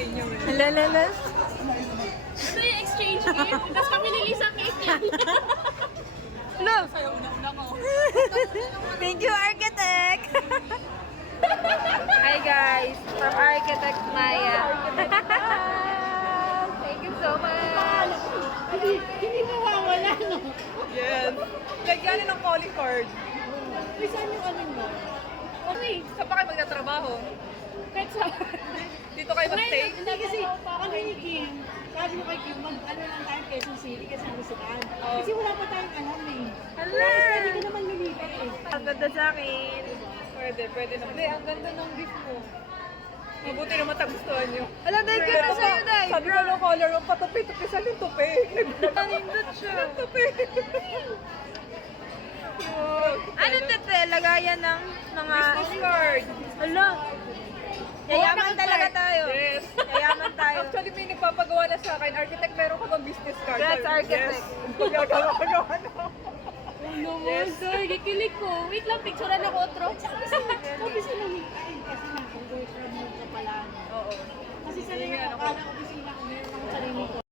inyo eh. Lalala. Ito yung exchange gift. Tapos kami ni Lisa cake yan. Look! Sayo una-una ko. Thank you, Architect! Hi guys, from Architect Maya. Thank you so much. Hindi mawawala, no? Yes. Lagyan ng calling card. May saan yung ano mo? Okay. Saan pa kayo magtatrabaho? Kahit sa... Dito kayo mag-stay? Hindi kasi, ano ni Kim? Sabi mo kay Kim, ano lang tayo Quezon City kasi ang Lusitan. Kasi wala pa tayong alam eh. Hala! Pwede ka naman lumipat eh. Ang ganda sa akin. Pwede naman. Hindi, ang ganda ng gift mo. Mabuti naman tagustuhan nyo. Alam, dahil ko na sa'yo, Day. Sabi ko ng color, ang patupi-tupi sa yung tupi. Nandun siya. Tupi. Ano tete? Lagayan ng mga... Business card. Hala! Yayaman talaga tayo. Yes. Yayaman tayo. Actually, may nagpapagawa na sa akin. Architect, meron ka bang business card? Congrats, Sabi, Architect. Yes. Gagawa na. Ano mo, sir? Kikilig ko. Wait lang, picturean ako, otro. Sabi sila ni... Ay, kasi